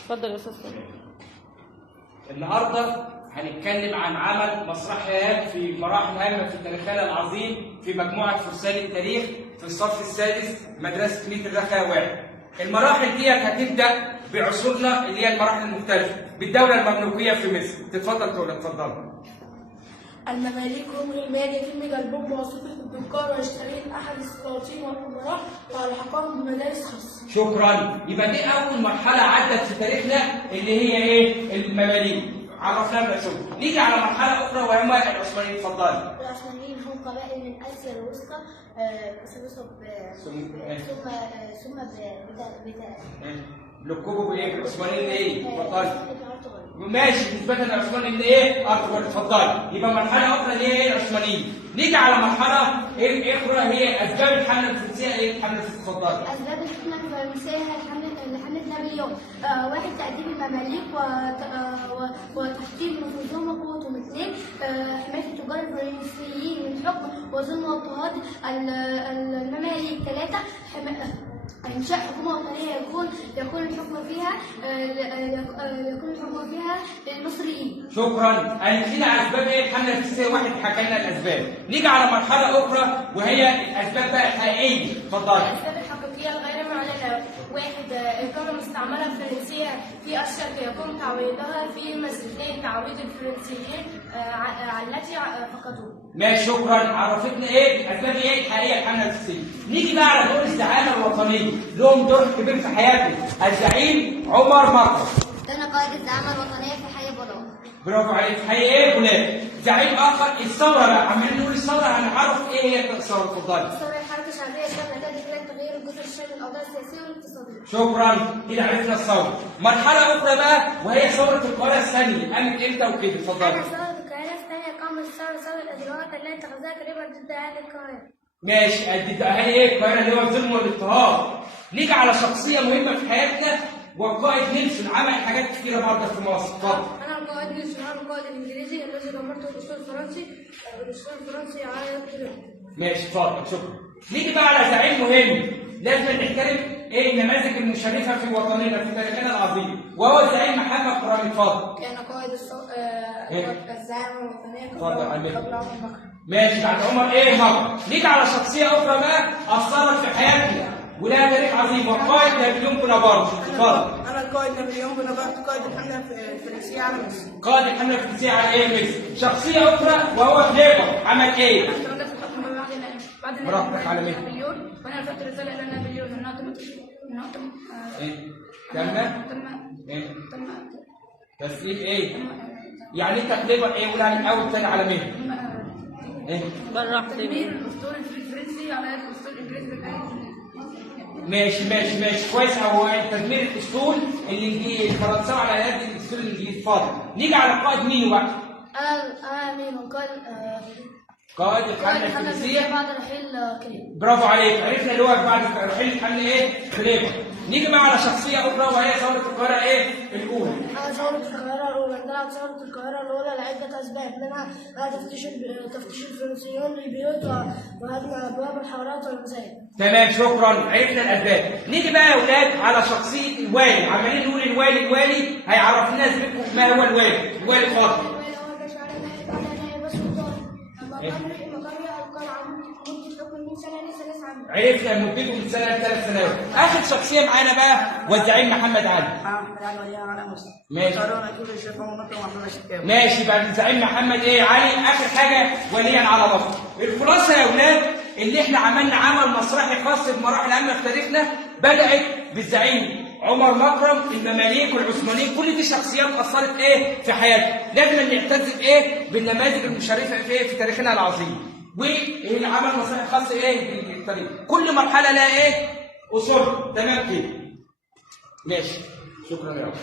اتفضل يا استاذ صالح. النهارده هنتكلم عن عمل مسرحيات في مراحل هامه في تاريخنا العظيم في مجموعه فرسان التاريخ في الصف السادس مدرسه ميت الرخاء واحد. المراحل ديت هتبدا بعصورنا اللي هي المراحل المختلفه بالدوله المملوكيه في مصر. تتفضل تقول اتفضل. المماليك هم العمال يتم جلبهم بواسطة التجار ويشتريهم أحد السلاطين والأمراء وألحقهم بمدارس خاصة. شكرا. يبقى دي أول مرحلة عدت في تاريخنا اللي هي إيه؟ المماليك. عرفناها بنفسهم. نيجي على مرحلة أخرى وهم العثمانيين. اتفضلي. العثمانيين هم قبائل من آسيا الوسطى ثم لقبوا بايه؟ العثمانيين ايه؟ اتفضلي. ماشي نسبة للعثمانيين ايه؟ ارطغرل. اتفضلي. يبقى مرحلة أخرى اللي هي العثمانيين. نيجي على مرحلة أخرى هي أسباب الحملة الفرنسية. ايه الحملة الفرنسية؟ اتفضلي. أسباب الحملة الفرنسية هي حملة نابليون. واحد تأديب المماليك وتحكيم نفوذهم وقوتهم. اثنين حماية التجار الفرنسيين من حكم وظلم واضطهاد المماليك. ثلاثة إنشاء حكومة وطنية يكون الحكم فيها للمصريين. شكرا. هنبتدي على اسباب ايه الحمله الفرنسيه. واحد حكى لنا الاسباب. نيجي على مرحله اخرى وهي الاسباب بقى الحقيقيه. اتفضلي. الأسباب الحقيقية الغير معلنة. واحد إقامة المستعمرة الفرنسية في الشرق يكون تعويضها في مصر. اثنين تعويض الفرنسيين التي فقدوه. ماشي شكرا. عرفتنا ايه الاسباب ايه الحقيقيه الحمله الفرنسيه. نيجي بقى على دور الزعامه الوطنيه. لهم دور كبير في حياتنا. الزعيم عمر مكرم. كان قائد الزعامة الوطنية في حي بولاق. برافو عليك. حي ايه؟ بولاق. زعيم اخر الثوره بقى. عمالين نقول الثوره هنعرف ايه هي الثوره. اتفضلي. الثورة الحركة الشعبية كانت تهدف إلى تغيير الجزء الشرعي من الأوضاع السياسية والاقتصادية. شكرا. كده عرفنا الثوره. مرحله اخرى بقى وهي ثوره القاهره الثانيه. قامت امتى وكده؟ اتفضلي. ثورة القاهرة الثانية قامت ثورة الإجراءات التي اتخذها قريبا ضد أهل القاهرة. ماشي. ادي اهالي ايه القاهره اللي هو الظلم والاضطهاد. نيجي على شخصيه مهمه في حياتنا والقائد نيلسون. عمل حاجات كتيره برضه في مصر. اتفضل. أنا القائد نيلسون. أنا القائد الإنجليزي الذي دمرته الأسطول الفرنسي. الأسطول الفرنسي على يد. ماشي اتفضل. شكرا. نيجي بقى على زعيم مهم لازم نحترم ايه النماذج المشرفه في وطننا في تاريخنا العظيم وهو الزعيم محمد كرامي. اتفضل. كان قائد الزعامة الوطنية قبل عمر مكرم. ماشي. بعد عمر ايه مكرم. نيجي على شخصيه اخرى بقى اثرت في حياتنا ولها تاريخ عظيم والقائد نابليون بونابرت. اتفضل. أنا القائد نابليون بونابرت قائد الحملة الفرنسية على مصر. قائد الحمله الفرنسيه على ايه مصر. شخصيه اخرى وهو كليبر. عمل ايه؟ براحتك على مين؟ نابليون. وأنا كتبت رسالة إلى نابليون أنها تم ايه؟ تم تسليم ايه؟ يعني انت كليبر ايه؟ قول على الاول تاني على مين؟ ايه؟ براحتك. تدمير الأسطول الفرنسي على يد الأسطول الإنجليزي. ماشي كويس. هو تدمير الاسطول الفرنساوي على يد الاسطول الانجليزي. اتفضل. نيجي على القائد مين بقى؟ أنا مين قائد الحمله الفرنسيه بعد رحيل كليبر. برافو عليك. عرفنا اللي هو بعد رحيل الحمله ايه؟ كليبر. نيجي بقى على شخصيه اخرى وهي ثوره القاهره ايه؟ الاولى. ثورة القاهرة الأولى. اندلعت ثورة القاهرة الأولى لعدة أسباب منها تفتيش الفرنسيون للبيوت وهدم أبواب الحارات والمساجد. تمام شكرا. عرفنا الاسباب. نيجي بقى يا اولاد على شخصيه الوالي. عمالين نقول الوالي هيعرف الناس بكم ما هو الوالي. الوالي فاضل. عرفنا مدته من سنه ل3 سنوات. اخر شخصيه معانا بقى والزعيم محمد علي. ماشي. بعد الزعيم محمد ايه علي اخر حاجه وليا على مصر. الخلاصه يا اولاد اللي احنا عملنا عمل مسرحي خاص بمراحل هامه في تاريخنا. بدات بالزعيم عمر مكرم. المماليك والعثمانيين كل دي شخصيات اثرت ايه في حياتنا. لازم نعتز بايه بالنماذج المشرفه في تاريخنا العظيم. والعمل مسرحي خاص ايه بالتاريخ. كل مرحله لها ايه اصول. تمام كده. ماشي. شكرا يا رب.